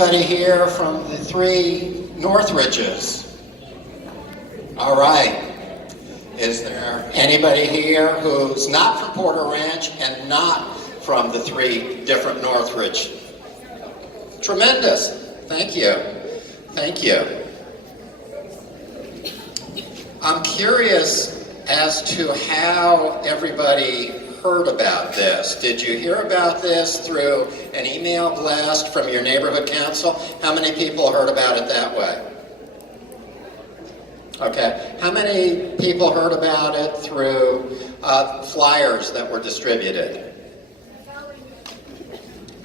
Anybody here from the three Northridges? All right. Is there anybody here who's not from Porter Ranch and not from the three different Northridge? Tremendous. Thank you. Thank you. I'm curious as to how everybody heard about this. Did you hear about this through an email blast from your neighborhood council? How many people heard about it that way? Okay. How many people heard about it through flyers that were distributed?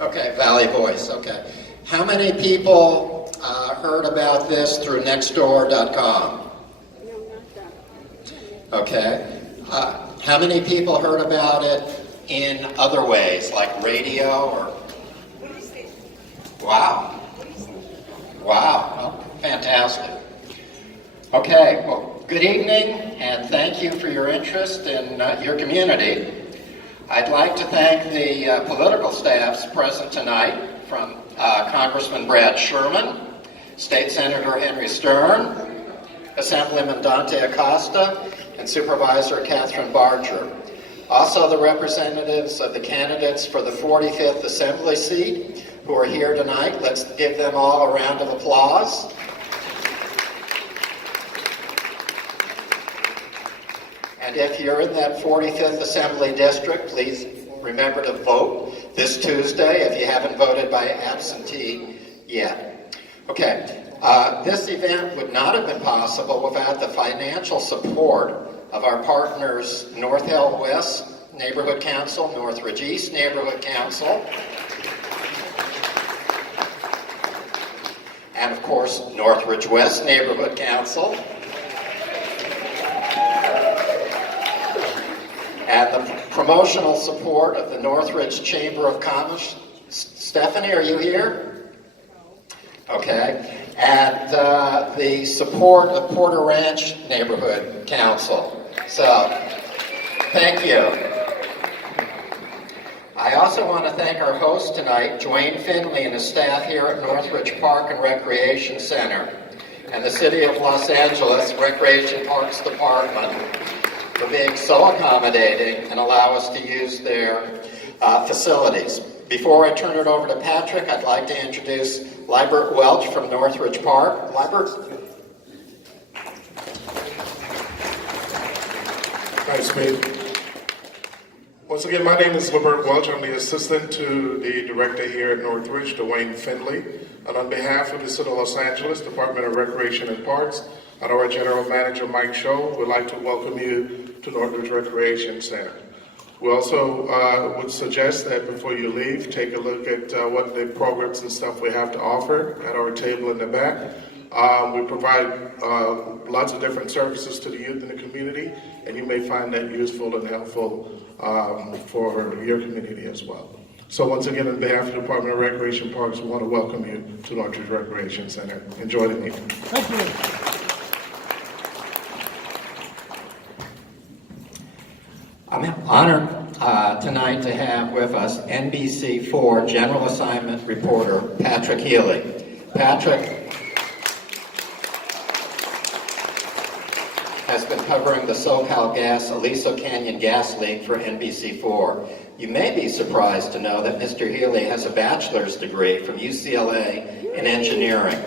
Okay, Valley Voice, okay. How many people heard about this through nextdoor.com? Okay. How many people heard about it in other ways, like radio or? Wow. Wow, well, fantastic. Okay, well, good evening, and thank you for your interest in your community. I'd like to thank the political staffs present tonight, from Congressman Brad Sherman, State Senator Henry Stern, Assemblyman Dante Acosta, and Supervisor Catherine Barger. Also the representatives of the candidates for the 45th Assembly seat who are here tonight. Let's give them all a round of applause. And if you're in that 45th Assembly District, please remember to vote this Tuesday if you haven't voted by absentee yet. Okay, this event would not have been possible without the financial support of our partners North Hill West Neighborhood Council, Northridge East Neighborhood Council, and of course Northridge West Neighborhood Council, and the promotional support of the Northridge Chamber of Commerce. Stephanie, are you here? Okay. And the support of Porter Ranch Neighborhood Council. So, thank you. I also want to thank our host tonight, Dwayne Finley and his staff here at Northridge Park and Recreation Center, and the City of Los Angeles Recreation Parks Department for being so accommodating and allow us to use their facilities. Before I turn it over to Patrick, I'd like to introduce Libert Welch from Northridge Park. Libert? Thanks, Pete. Once again, my name is Libert Welch. I'm the assistant to the director here at Northridge, Dwayne Finley. And on behalf of the City of Los Angeles Department of Recreation and Parks and our General Manager, Mike Scholl, we'd like to welcome you to Northridge Recreation Center. We also would suggest that before you leave, take a look at what the programs and stuff we have to offer at our table in the back. We provide lots of different services to the youth in the community, and you may find that useful and helpful for your community as well. So once again, on behalf of the Department of Recreation Parks, we want to welcome you to Northridge Recreation Center. Enjoy the meeting. Thank you. I'm honored tonight to have with us NBC4 General Assignment reporter Patrick Healy. Patrick has been covering the SoCal Gas Aliso Canyon gas leak for NBC4. You may be surprised to know that Mr. Healy has a bachelor's degree from UCLA in engineering.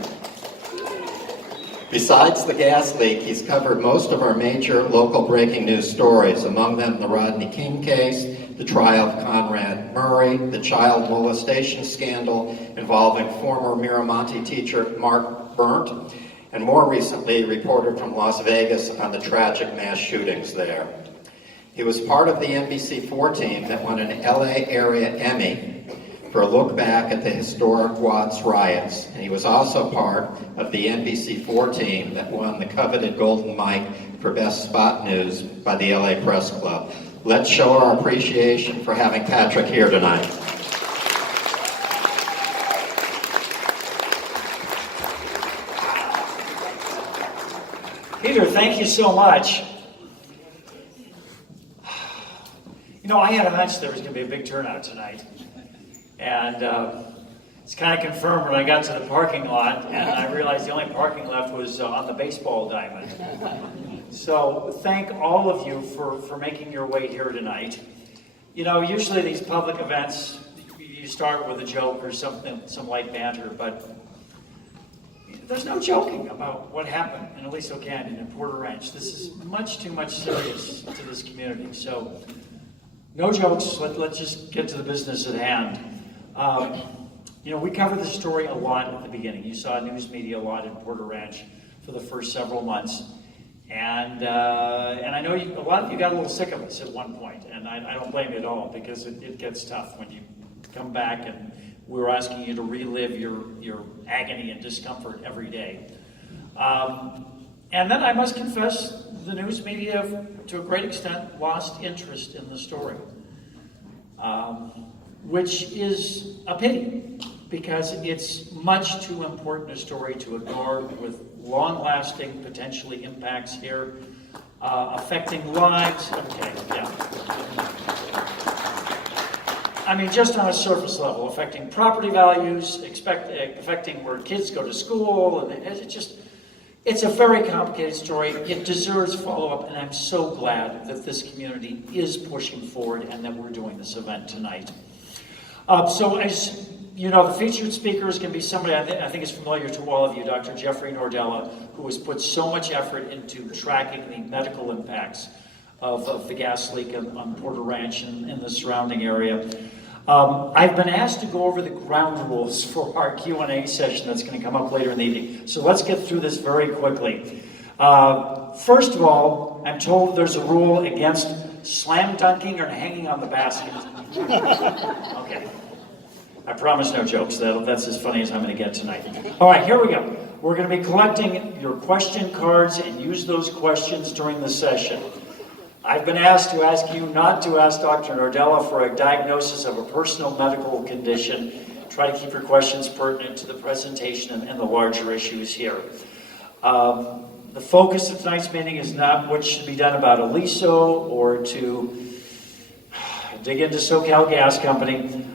Besides the gas leak, he's covered most of our major local breaking news stories, among them the Rodney King case, the trial of Conrad Murray, the child molestation scandal involving former Miramonte teacher Mark Burnt, and more recently reported from Las Vegas on the tragic mass shootings there. He was part of the NBC4 team that won an LA area Emmy for a look back at the historic Watts riots, and he was also part of the NBC4 team that won the coveted Golden Mike for Best Spot News by the LA Press Club. Let's show our appreciation for having Patrick here tonight. Peter, thank you so much. You know, I had a hunch there was going to be a big turnout tonight. And It's kind of confirmed when I got to the parking lot, and I realized the only parking left was on the baseball diamond. So thank all of you for making your way here tonight. You know, usually these public events, you start with a joke or something, some light banter, but there's no joking about what happened in Aliso Canyon and Porter Ranch. This is much too much serious to this community. So no jokes, let's just get to the business at hand. You know, we covered this story a lot at the beginning. You saw news media a lot in Porter Ranch for the first several months. And I know a lot of you got a little sick of us at one point, and I don't blame you at all, because it gets tough when you come back and we're asking you to relive your agony and discomfort every day. And then I must confess, the news media, to a great extent, lost interest in the story, which is a pity, because it's much too important a story to ignore, with long-lasting, potentially, impacts here, affecting lives. Okay, yeah. I mean, just on a surface level, affecting property values, affecting where kids go to school, and it's a very complicated story. It deserves follow-up, and I'm so glad that this community is pushing forward and that we're doing this event tonight. So as you know, the featured speaker is going to be somebody I think is familiar to all of you, Dr. Jeffrey Nordella, who has put so much effort into tracking the medical impacts of the gas leak on Porter Ranch and in the surrounding area. I've been asked to go over the ground rules for our Q&A session that's going to come up later in the evening. So let's get through this very quickly. First of all, I'm told there's a rule against slam dunking or hanging on the basket. Okay. I promise no jokes. That's as funny as I'm going to get tonight. All right, here we go. We're going to be collecting your question cards and use those questions during the session. I've been asked to ask you not to ask Dr. Nordella for a diagnosis of a personal medical condition. Try to keep your questions pertinent to the presentation and the larger issues here. The focus of tonight's meeting is not what should be done about Aliso or to dig into SoCal Gas Company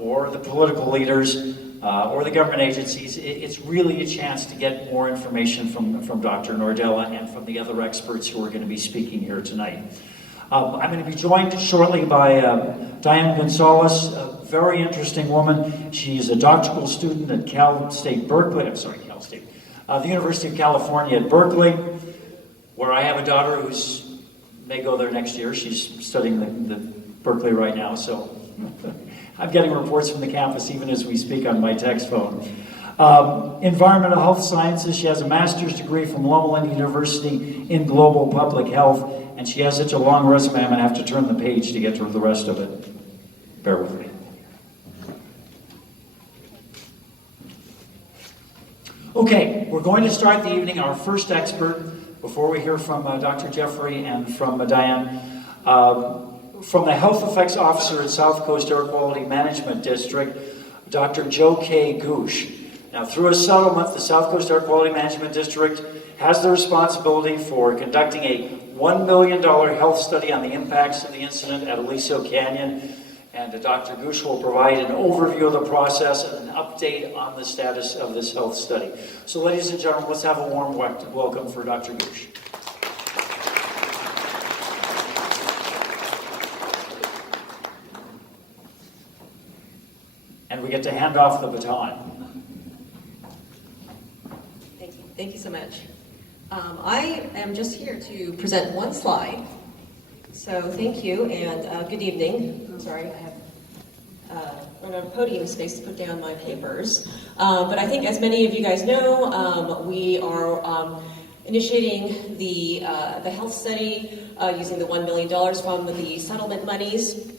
or the political leaders or the government agencies. It's really a chance to get more information from Dr. Nordella and from the other experts who are going to be speaking here tonight. I'm going to be joined shortly by Diane Gonzalez, a very interesting woman. She's a doctoral student at the University of California at Berkeley, where I have a daughter who's may go there next year. She's studying the Berkeley right now, so I'm getting reports from the campus even as we speak on my text phone. Environmental health sciences. She has a master's degree from Loma University in global public health, and she has such a long resume I'm going to have to turn the page to get through the rest of it. Bear with me. Okay, we're going to start the evening. Our first expert, before we hear from Dr. Jeffrey and from Diane, from the Health Effects Officer at South Coast Air Quality Management District, Dr. Joe K. Ghosh. Now, through a settlement, the South Coast Air Quality Management District has the responsibility for conducting a $1 million health study on the impacts of the incident at Aliso Canyon. And Dr. Ghosh will provide an overview of the process and an update on the status of this health study. So, ladies and gentlemen, let's have a warm welcome for Dr. Ghosh. And we get to hand off the baton. Thank you. Thank you so much. I am just here to present one slide. So thank you and good evening. I'm sorry, I have run out of podium space to put down my papers. But I think as many of you guys know, we are initiating the health study using the $1 million from the settlement monies.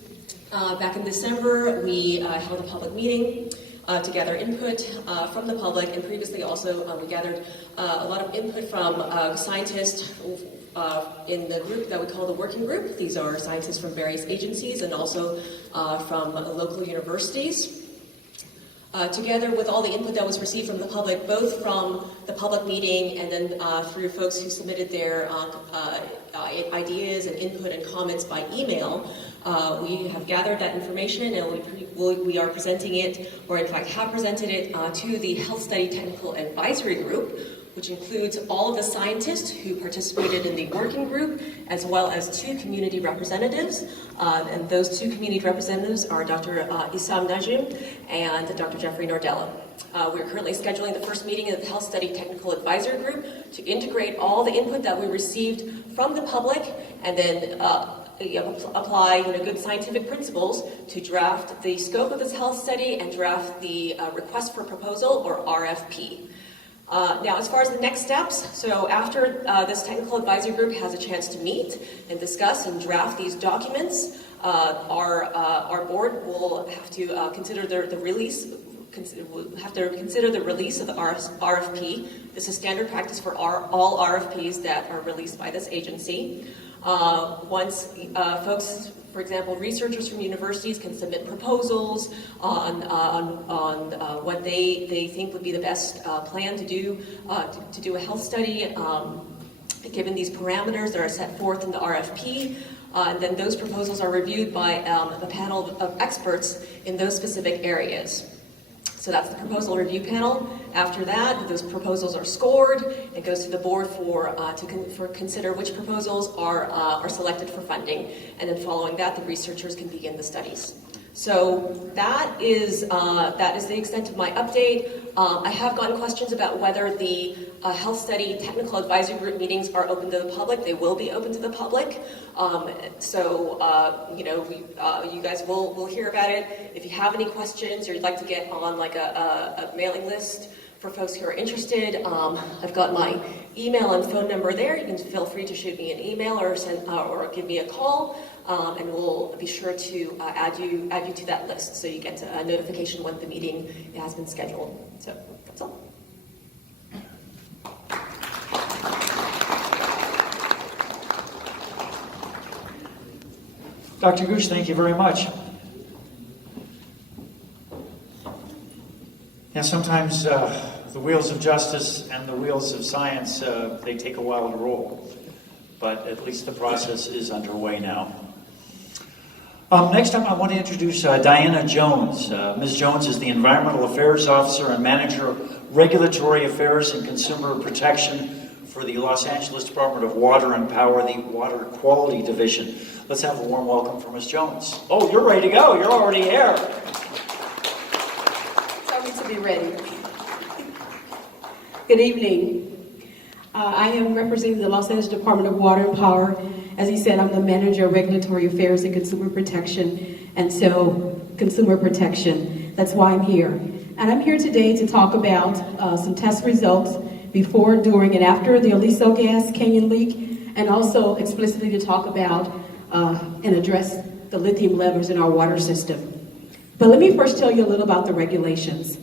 Back in December, we held a public meeting to gather input from the public, and previously also we gathered a lot of input from scientists in the group that we call the working group. These are scientists from various agencies and also from local universities. Together with all the input that was received from the public, both from the public meeting and then through folks who submitted their ideas and input and comments by email, We have gathered that information and we are presenting it, or in fact have presented it, to the Health Study Technical Advisory Group, which includes all of the scientists who participated in the working group, as well as 2 community representatives. And those 2 community representatives are Dr. Issam Najim and Dr. Jeffrey Nordella. We're currently scheduling the first meeting of the Health Study Technical Advisory Group to integrate all the input that we received from the public, and then apply good scientific principles to draft the scope of this health study and draft the request for proposal, or RFP. Now, as far as the next steps, so after this technical advisory group has a chance to meet and discuss and draft these documents, our board will have to consider the release. We'll have to consider the release of the RFP. This is standard practice for all RFPs that are released by this agency. Once folks, for example, researchers from universities can submit proposals on what they think would be the best plan to do a health study, given these parameters that are set forth in the RFP. And then those proposals are reviewed by a panel of experts in those specific areas. So that's the proposal review panel. After that, those proposals are scored. It goes to the board for consider which proposals are selected for funding, and then following that, the researchers can begin the studies. So that is the extent of my update. I have gotten questions about whether the Health Study Technical Advisory Group meetings are open to the public. They will be open to the public. You guys will hear about it. If you have any questions or you'd like to get on like a mailing list for folks who are interested, I've got my email and phone number there. You can feel free to shoot me an email or give me a call, and we'll be sure to add you to that list so you get a notification when the meeting has been scheduled. So that's all. Dr. Ghosh, thank you very much. Yeah, sometimes the wheels of justice and the wheels of science, they take a while to roll, but at least the process is underway now. Next up, I want to introduce Diana Jones. Ms. Jones is the Environmental Affairs Officer and Manager of Regulatory Affairs and Consumer Protection for the Los Angeles Department of Water and Power, the Water Quality Division. Let's have a warm welcome for Ms. Jones. Oh, you're ready to go. You're already here. Tell me to be ready. Good evening. I am representing the Los Angeles Department of Water and Power. As he said, I'm the Manager of Regulatory Affairs and Consumer Protection, and so consumer protection. That's why I'm here. And I'm here today to talk about some test results before, during, and after the Aliso Canyon leak, and also explicitly to talk about and address the lithium levels in our water system. But let me first tell you a little about the regulations.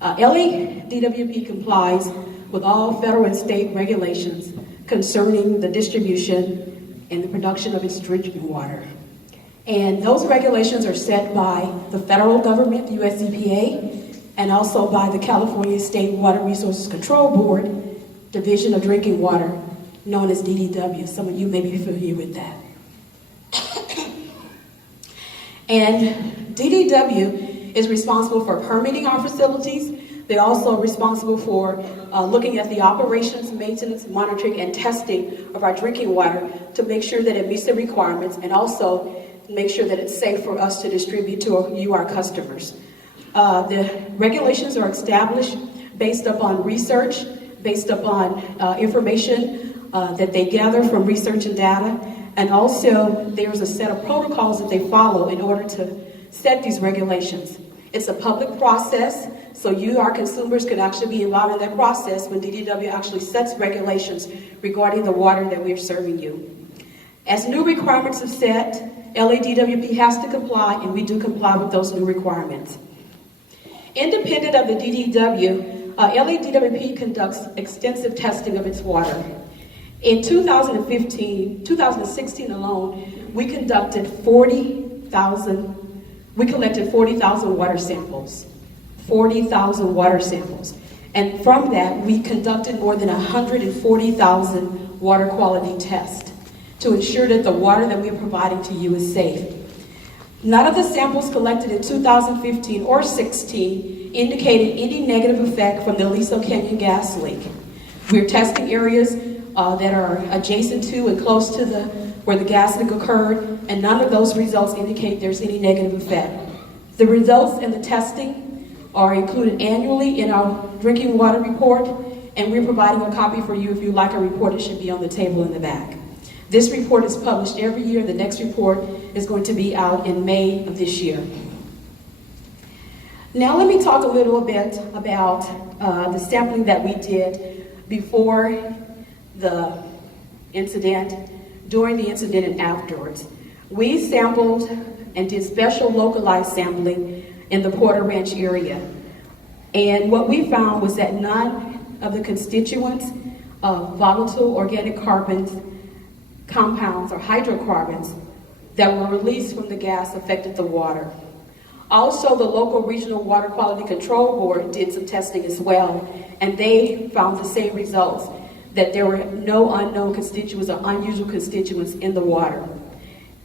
LADWP complies with all federal and state regulations concerning the distribution and the production of its drinking water. And those regulations are set by the federal government, the US EPA, and also by the California State Water Resources Control Board, Division of Drinking Water, known as DDW. Some of you may be familiar with that. And DDW is responsible for permitting our facilities. They're also responsible for looking at the operations, maintenance, monitoring, and testing of our drinking water to make sure that it meets the requirements, and also make sure that it's safe for us to distribute to you, our customers. The regulations are established based upon research, based upon information that they gather from research and data, and also there's a set of protocols that they follow in order to set these regulations. It's a public process, so you, our consumers, can actually be involved in that process when DDW actually sets regulations regarding the water that we're serving you. As new requirements are set, LADWP has to comply, and we do comply with those new requirements. Independent of the DDW, LADWP conducts extensive testing of its water. In 2016 alone, we collected 40,000 water samples. 40,000 water samples. And from that, we conducted more than 140,000 water quality tests to ensure that the water that we're providing to you is safe. None of the samples collected in 2015 or 16 indicated any negative effect from the Aliso Canyon gas leak. We're testing areas that are adjacent to and close to where the gas leak occurred, and none of those results indicate there's any negative effect. The results and the testing are included annually in our drinking water report, and we're providing a copy for you. If you'd like a report, it should be on the table in the back. This report is published every year. The next report is going to be out in May of this year. Now let me talk a little bit about the sampling that we did before the incident, during the incident, and afterwards. We sampled and did special localized sampling in the Porter Ranch area. And what we found was that none of the constituents of volatile organic carbons, compounds, or hydrocarbons that were released from the gas affected the water. Also, the local regional water quality control board did some testing as well, and they found the same results, that there were no unknown constituents or unusual constituents in the water.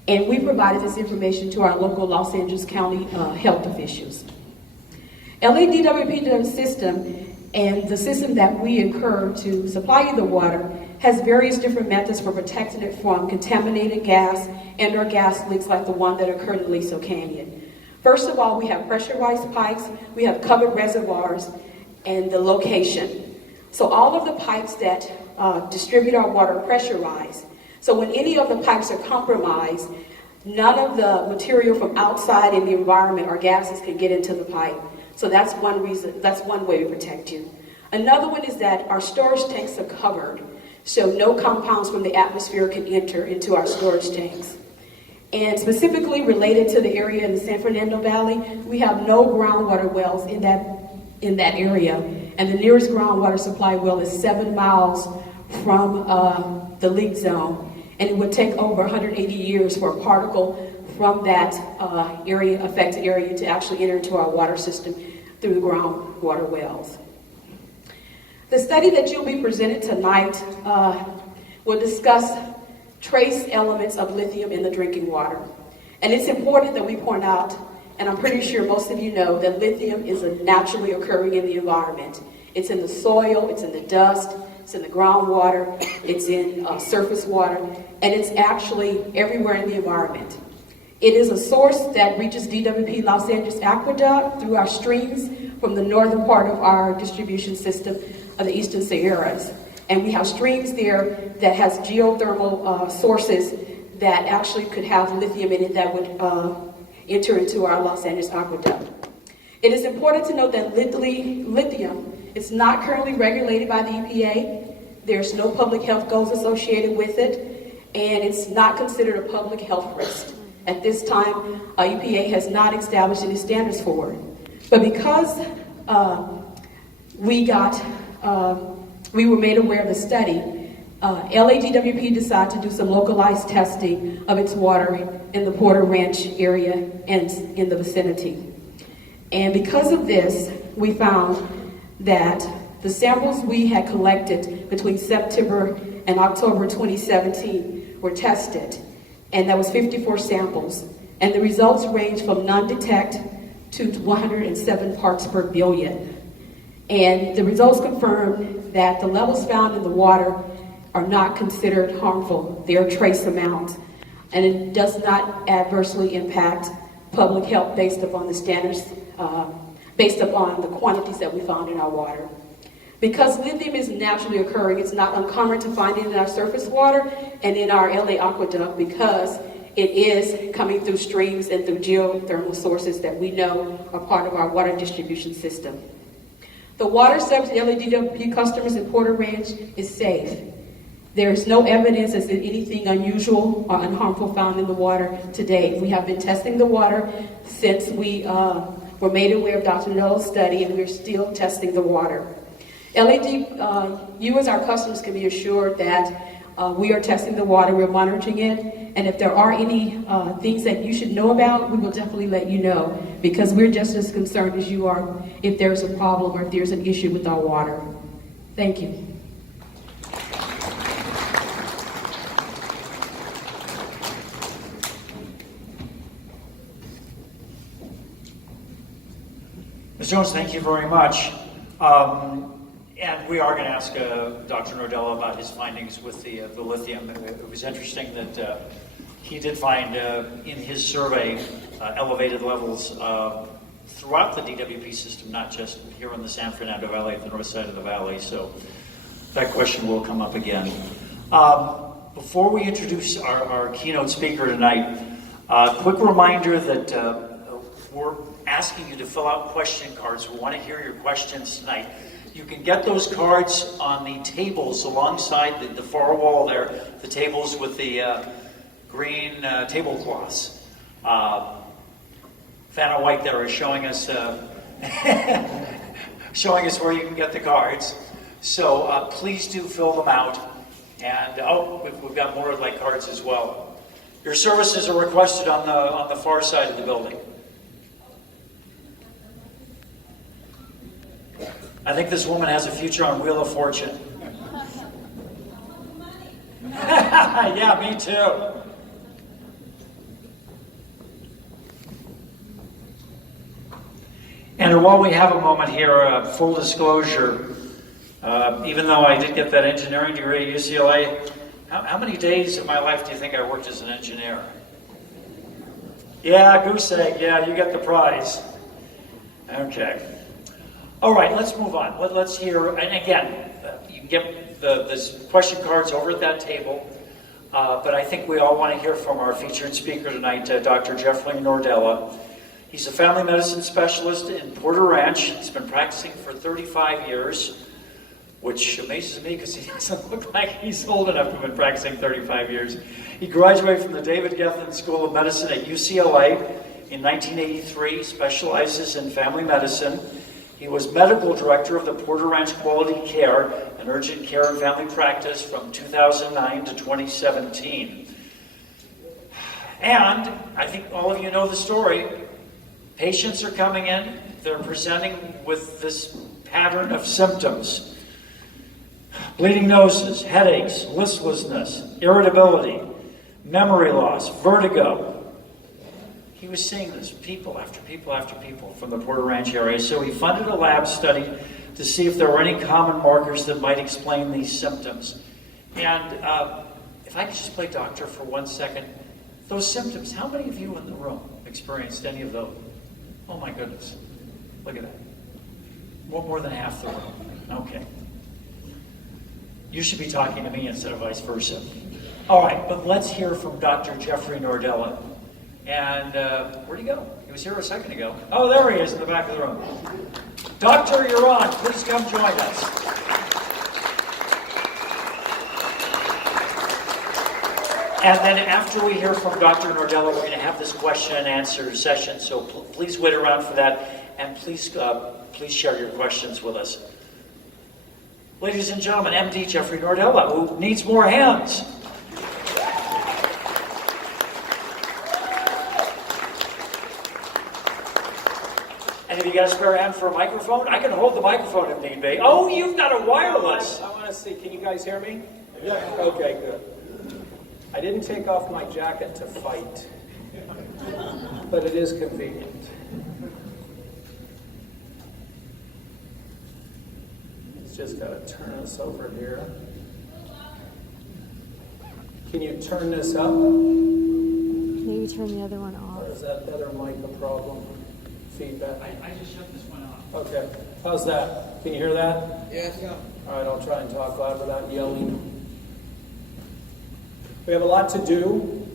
And we provided this information to our local Los Angeles County health officials. LADWP system and the system that we incur to supply you the water has various different methods for protecting it from contaminated gas and or gas leaks like the one that occurred in Aliso Canyon. First of all, we have pressurized pipes, we have covered reservoirs, and the location. So all of the pipes that distribute our water are pressurized. So when any of the pipes are compromised, none of the material from outside in the environment or gases can get into the pipe. So that's one reason, that's one way to protect you. Another one is that our storage tanks are covered, so no compounds from the atmosphere can enter into our storage tanks. And specifically related to the area in the San Fernando Valley, we have no groundwater wells in that area. And the nearest groundwater supply well is 7 miles from the leak zone. And it would take over 180 years for a particle from that affected area to actually enter into our water system through the groundwater wells. The study that you'll be presented tonight will discuss trace elements of lithium in the drinking water. And it's important that we point out, and I'm pretty sure most of you know, that lithium is naturally occurring in the environment. It's in the soil, it's in the dust, it's in the groundwater, it's in surface water, and it's actually everywhere in the environment. It is a source that reaches DWP Los Angeles Aqueduct through our streams from the northern part of our distribution system of the Eastern Sierras. And we have streams there that has geothermal sources that actually could have lithium in it that would enter into our Los Angeles Aqueduct. It is important to note that lithium is not currently regulated by the EPA. There's no public health goals associated with it, and it's not considered a public health risk. At this time, EPA has not established any standards for it. But because we were made aware of the study, LADWP decided to do some localized testing of its water in the Porter Ranch area and in the vicinity. And because of this, we found that the samples we had collected between September and October 2017 were tested, and that was 54 samples. And the results range from non-detect to 107 parts per billion. And the results confirm that the levels found in the water are not considered harmful. They are trace amounts, and it does not adversely impact public health based upon the standards, based upon the quantities that we found in our water. Because lithium is naturally occurring, it's not uncommon to find it in our surface water and in our LA aqueduct, because it is coming through streams and through geothermal sources that we know are part of our water distribution system. The water served to LADWP customers in Porter Ranch is safe. There is no evidence as to anything unusual or unharmful found in the water today. We have been testing the water since we were made aware of Dr. Nordella's study, and we're still testing the water. You as our customers can be assured that we are testing the water, we're monitoring it, and if there are any things that you should know about, we will definitely let you know, because we're just as concerned as you are if there's a problem or if there's an issue with our water. Thank you. Jones, thank you very much. And we are going to ask Dr. Nordella about his findings with the lithium. It was interesting that he did find in his survey elevated levels throughout the DWP system, not just here in the San Fernando Valley, at the north side of the valley. So that question will come up again. Before we introduce our keynote speaker tonight, quick reminder that we're asking you to fill out question cards. We want to hear your questions tonight. You can get those cards on the tables alongside the far wall there, the tables with the green tablecloths. Vanna White there is showing us showing us where you can get the cards. So please do fill them out. And we've got more like cards as well. Your services are requested on the far side of the building. I think this woman has a future on Wheel of Fortune. Yeah, me too. And while we have a moment here, full disclosure, even though I did get that engineering degree at UCLA, how many days of my life do you think I worked as an engineer? Yeah, goose egg, yeah, you get the prize. Okay. All right, let's move on. Let's hear, and again, you can get the question cards over at that table, but I think we all want to hear from our featured speaker tonight, Dr. Jeffrey Nordella. He's a family medicine specialist in Porter Ranch. He's been practicing for 35 years, which amazes me because he doesn't look like he's old enough to have been practicing 35 years. He graduated from the David Geffen School of Medicine at UCLA in 1983, specializes in family medicine. He was medical director of the Porter Ranch Quality Care and Urgent Care and Family Practice from 2009 to 2017. And I think all of you know the story. Patients are coming in, they're presenting with this pattern of symptoms. Bleeding noses, headaches, listlessness, irritability, memory loss, vertigo. He was seeing this people after people after people from the Porter Ranch area, so he funded a lab study to see if there were any common markers that might explain these symptoms. And if I could just play doctor for 1 second, those symptoms, how many of you in the room experienced any of those? Oh my goodness, look at that. More than half the room, okay. You should be talking to me instead of vice versa. All right, but let's hear from Dr. Jeffrey Nordella. And where'd he go? He was here a second ago. Oh, there he is in the back of the room. Doctor, you're on. Please come join us. And then after we hear from Dr. Nordella, we're going to have this question and answer session. So please wait around for that. And please share your questions with us. Ladies and gentlemen, MD Jeffrey Nordella, who needs more hands. And have you got a spare hand for a microphone? I can hold the microphone if need be. Oh, you've got a wireless. I want to see, can you guys hear me? Yeah. Okay, good. I didn't take off my jacket to fight, but it is convenient. Just got to turn this over here. Can you turn this up? Maybe turn the other one off. Or is that other mic a problem? Feedback? I just shut this one off. Okay. How's that? Can you hear that? Yes. Yeah. All right, I'll try and talk loud without yelling. We have a lot to do.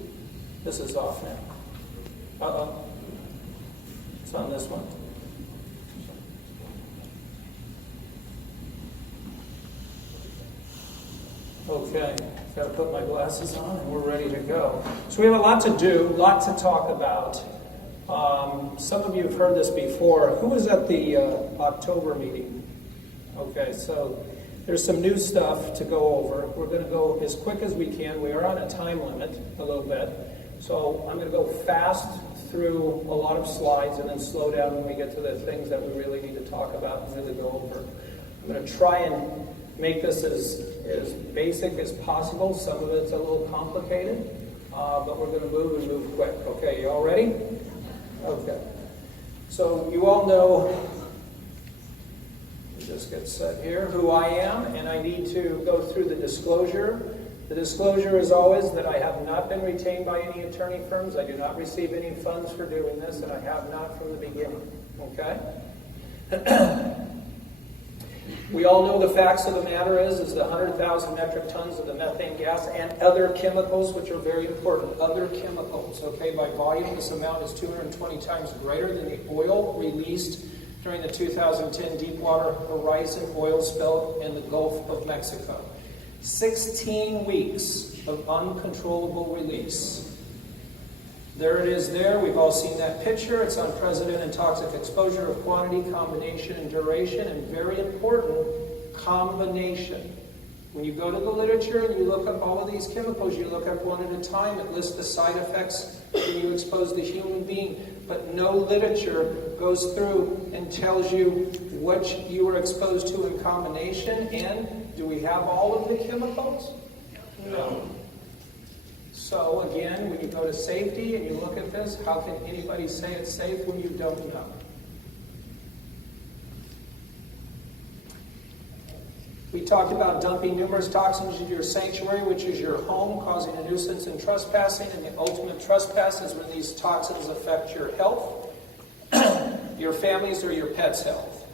This is off now. Uh-oh. It's on this one. Okay, got to put my glasses on and we're ready to go. So we have a lot to do, a lot to talk about. Some of you have heard this before. Who was at the October meeting? Okay, so there's some new stuff to go over. We're going to go as quick as we can. We are on a time limit a little bit. So I'm going to go fast through a lot of slides and then slow down when we get to the things that we really need to talk about and really go over. I'm going to try and make this as basic as possible. Some of it's a little complicated, but we're going to move and move quick. Okay, you all ready? Okay. So you all know just get set here, who I am, and I need to go through the disclosure. The disclosure is always that I have not been retained by any attorney firms. I do not receive any funds for doing this, and I have not from the beginning. Okay? We all know the facts of the matter is the 100,000 metric tons of the methane gas and other chemicals, which are very important, other chemicals. Okay, by volume, this amount is 220 times greater than the oil released during the 2010 Deepwater Horizon oil spill in the Gulf of Mexico. 16 weeks of uncontrollable release. There it is there. We've all seen that picture. It's unprecedented toxic exposure of quantity, combination, and duration, and very important, combination. When you go to the literature and you look up all of these chemicals, you look up one at a time. It lists the side effects when you expose the human being. But no literature goes through and tells you what you are exposed to in combination. And do we have all of the chemicals? No. So again, when you go to safety and you look at this, how can anybody say it's safe when you don't know? We talked about dumping numerous toxins into your sanctuary, which is your home, causing a nuisance and trespassing. And the ultimate trespass is when these toxins affect your health, your family's, or your pet's health.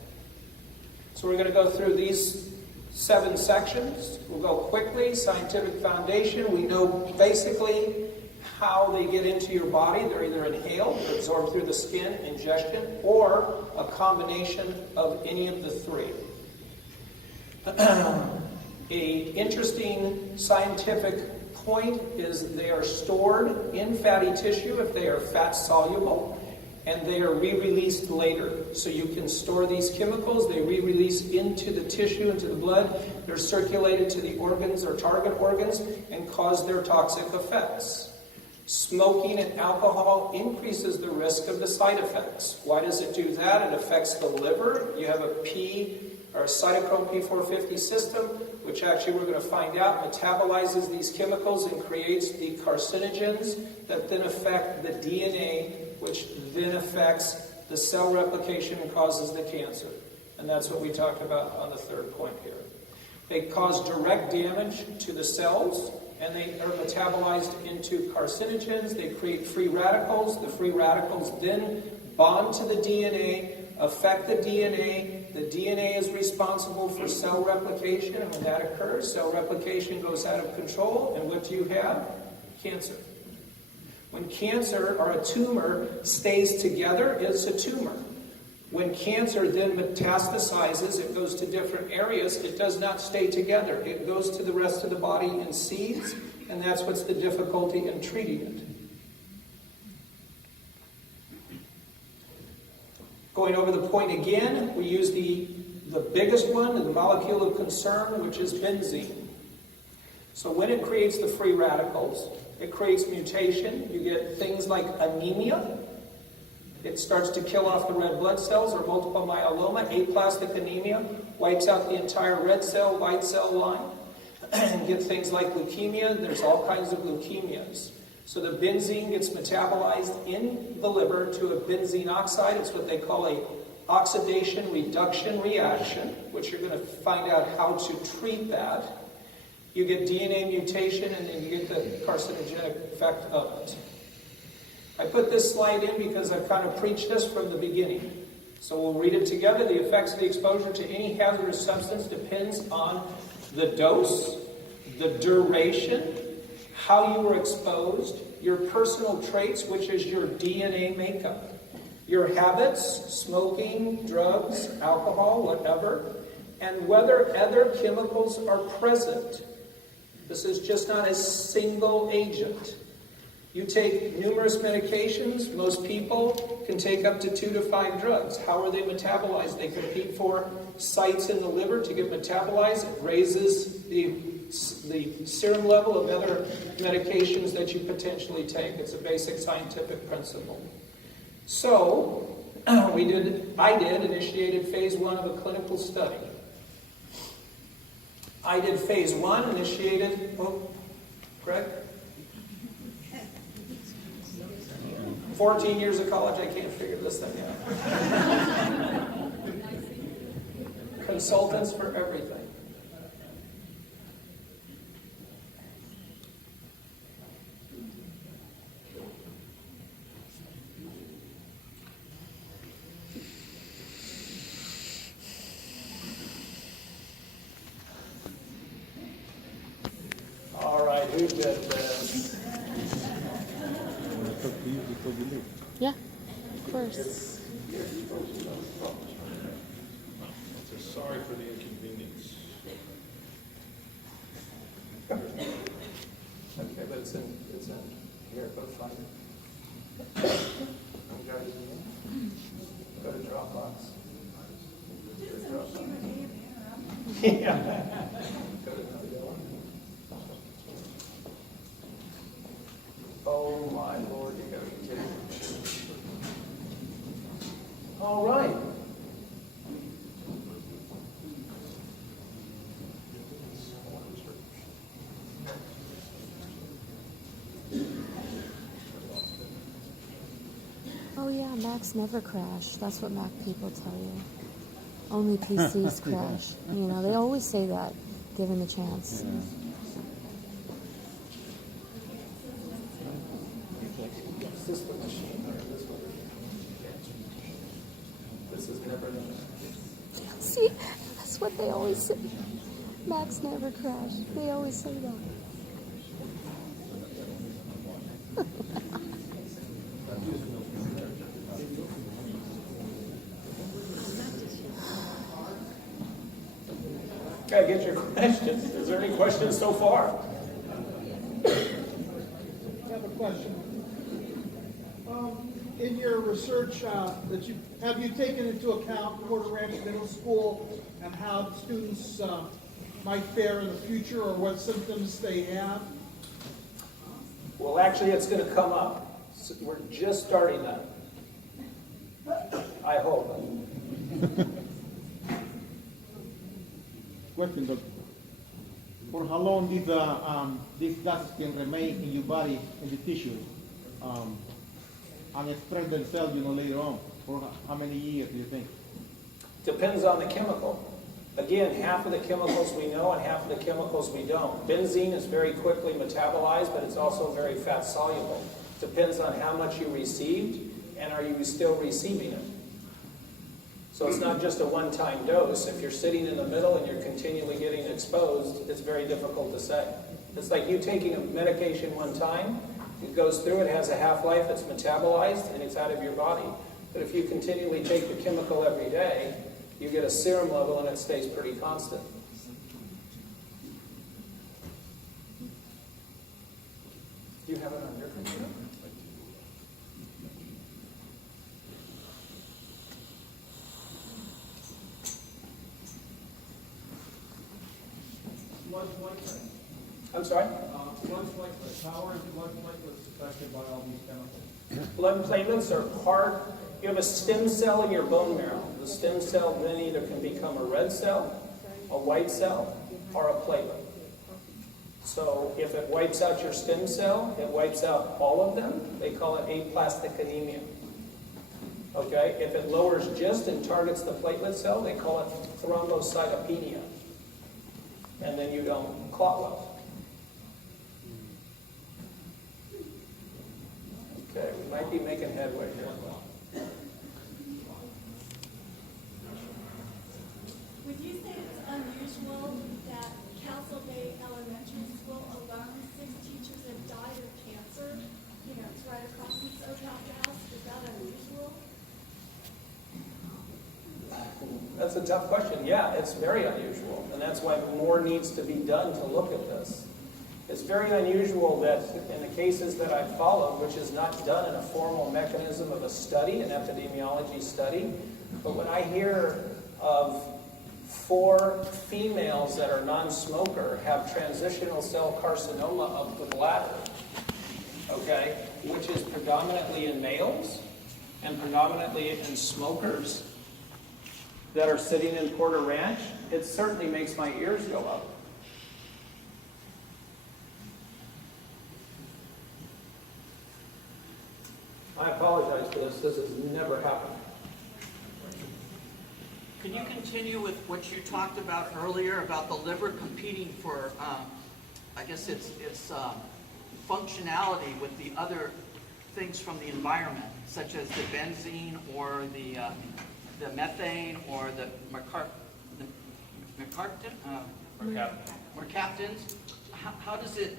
So we're going to go through these 7 sections. We'll go quickly. Scientific foundation. We know basically how they get into your body. They're either inhaled, absorbed through the skin, ingestion, or a combination of any of the 3. A interesting scientific point is they are stored in fatty tissue if they are fat soluble, and they are re-released later. So you can store these chemicals, they re-release into the tissue, into the blood, they're circulated to the organs or target organs and cause their toxic effects. Smoking and alcohol increases the risk of the side effects. Why does it do that? It affects the liver. You have a cytochrome P450 system, which actually we're going to find out metabolizes these chemicals and creates the carcinogens that then affect the DNA, which then affects the cell replication and causes the cancer. And that's what we talked about on the 3rd point here. They cause direct damage to the cells, and they are metabolized into carcinogens. They create free radicals. The free radicals then bond to the DNA, affect the DNA. The DNA is responsible for cell replication, and when that occurs, cell replication goes out of control, and what do you have? Cancer. When cancer or a tumor stays together, it's a tumor. When cancer then metastasizes, it goes to different areas, it does not stay together. It goes to the rest of the body in seeds, and that's what's the difficulty in treating it. Going over the point again, we use the biggest one, the molecule of concern, which is benzene. So when it creates the free radicals, it creates mutation. You get things like anemia. It starts to kill off the red blood cells, or multiple myeloma. Aplastic anemia wipes out the entire red cell, white cell line. And get things like leukemia. There's all kinds of leukemias. So the benzene gets metabolized in the liver to a benzene oxide. It's what they call a oxidation reduction reaction, which you're going to find out how to treat that. You get DNA mutation, and then you get the carcinogenic effect of it. I put this slide in because I've kind of preached this from the beginning. So we'll read it together. The effects of the exposure to any hazardous substance depends on the dose, the duration, how you were exposed, your personal traits, which is your DNA makeup, your habits, smoking, drugs, alcohol, whatever, and whether other chemicals are present. This is just not a single agent. You take numerous medications. Most people can take up to 2 to 5 drugs. How are they metabolized? They compete for sites in the liver to get metabolized. It raises the serum level of other medications that you potentially take. It's a basic scientific principle. So, I initiated phase 1 of a clinical study. I did phase 1, Greg? 14 years of college, I can't figure this thing out. consultants for everything. All right, who did this? Yeah, of course. Sorry for the inconvenience. Okay, but it's in here, go find it. Go to Dropbox. Yeah. Go to Nordella. Oh my Lord, you gotta be kidding me. All right. Oh yeah, Macs never crash. That's what Mac people tell you. Only PCs crash. You know, they always say that, given the chance. Is this the machine or this one? This is never done. See, that's what they always say. Macs never crash. They always say that. Okay, get your questions. Is there any questions so far? I have a question. In your research that you have you taken into account Porter Ranch Middle School and how students might fare in the future or what symptoms they have? Well, actually, it's going to come up. So we're just starting that. I hope. Question, doctor. For how long these gases can remain in your body, in the tissue, and express themselves, later on? For how many years do you think? Depends on the chemical. Again, half of the chemicals we know and half of the chemicals we don't. Benzene is very quickly metabolized, but it's also very fat soluble. Depends on how much you received and are you still receiving it. So it's not just a one-time dose. If you're sitting in the middle and you're continually getting exposed, it's very difficult to say. It's like you taking a medication one time, it goes through, it has a half-life, it's metabolized, and it's out of your body. But if you continually take the chemical every day, you get a serum level and it stays pretty constant. Do you have it on your computer? Blood platelet. I'm sorry? Blood platelet. How are blood platelets affected by all these chemicals? Blood platelets are part, you have a stem cell in your bone marrow. The stem cell then either can become a red cell, a white cell, or a platelet. So if it wipes out your stem cell, it wipes out all of them. They call it aplastic anemia. Okay? If it lowers just and targets the platelet cell, they call it thrombocytopenia. And then you don't clot well. Okay, we might be making headway here. Would you say it's unusual that Castle Bay Elementary School alone, 6 teachers have died of cancer? It's right across from SoCal House. Is that unusual? That's a tough question. Yeah, it's very unusual, and that's why more needs to be done to look at this. It's very unusual that in the cases that I've followed, which is not done in a formal mechanism of a study, an epidemiology study, but when I hear of 4 females that are non-smoker have transitional cell carcinoma of the bladder, okay, which is predominantly in males and predominantly in smokers that are sitting in Porter Ranch, it certainly makes my ears go up. I apologize for this. This has never happened. Can you continue with what you talked about earlier about the liver competing for, I guess it's functionality with the other things from the environment, such as the benzene or the methane or the mercaptans? How does it?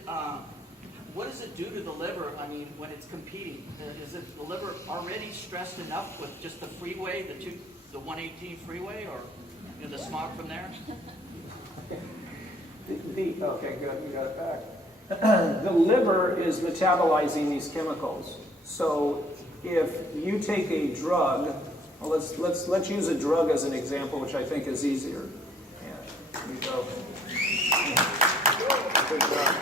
What does it do to the liver? I mean, when it's competing, is it the liver already stressed enough with just the freeway, the 118 freeway, or the smog from there? Okay, good. We got it back. The liver is metabolizing these chemicals. So if you take a drug, well, let's use a drug as an example, which I think is easier. Yeah, here you go. Good job.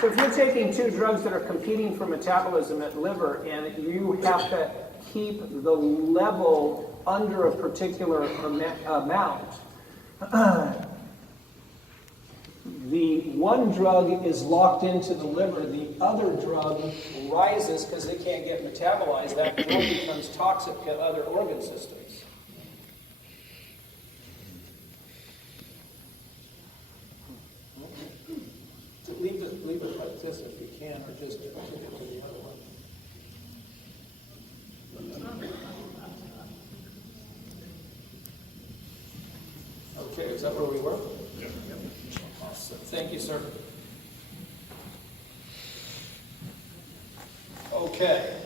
So if you're taking two drugs that are competing for metabolism at liver, and you have to keep the level under a particular amount, the one drug is locked into the liver, the other drug rises because it can't get metabolized. That drug becomes toxic to other organ systems. Leave it like this if you can, or just take it to the other one. Okay, is that where we were? Yep. Awesome. Thank you, sir. Okay.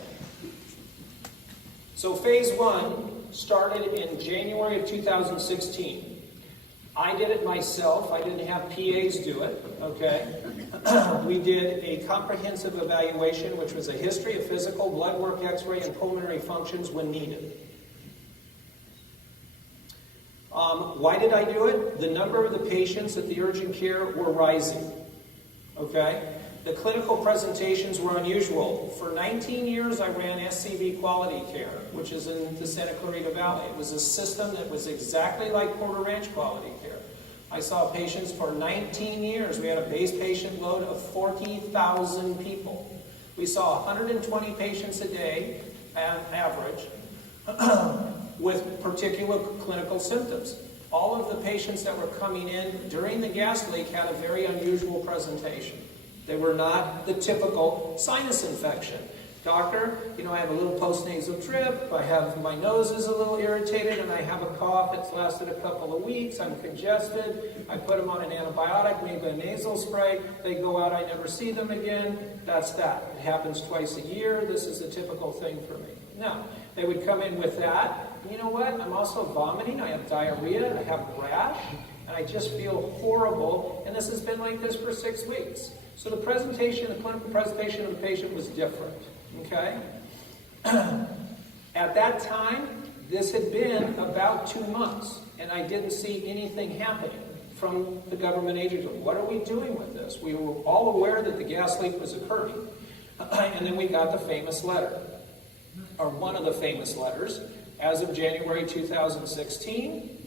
So phase 1 started in January of 2016. I did it myself. I didn't have PAs do it, okay? We did a comprehensive evaluation, which was a history of physical, blood work, x-ray, and pulmonary functions when needed. Why did I do it? The number of the patients at the urgent care were rising, okay? The clinical presentations were unusual. For 19 years, I ran SCV Quality Care, which is in the Santa Clarita Valley. It was a system that was exactly like Porter Ranch Quality Care. I saw patients for 19 years. We had a base patient load of 40,000 people. We saw 120 patients a day, on average, with particular clinical symptoms. All of the patients that were coming in during the gas leak had a very unusual presentation. They were not the typical sinus infection. Doctor, I have a little postnasal drip, my nose is a little irritated, and I have a cough that's lasted a couple of weeks, I'm congested, I put them on an antibiotic, maybe a nasal spray, they go out, I never see them again, that's that. It happens twice a year, this is a typical thing for me. No, they would come in with that. You know what, I'm also vomiting, I have diarrhea, I have rash, and I just feel horrible, and this has been like this for 6 weeks. So the clinical presentation of the patient was different, okay? At that time, this had been about 2 months, and I didn't see anything happening from the government agency. What are we doing with this? We were all aware that the gas leak was occurring, and then we got the famous letter, or one of the famous letters, as of January 2016.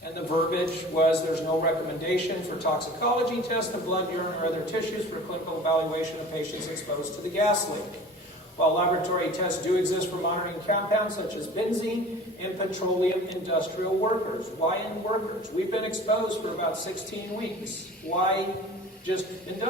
And the verbiage was, there's no recommendation for toxicology tests of blood, urine, or other tissues for clinical evaluation of patients exposed to the gas leak. While laboratory tests do exist for monitoring compounds such as benzene in petroleum industrial workers. Why in workers? We've been exposed for about 16 weeks. Why just industrial?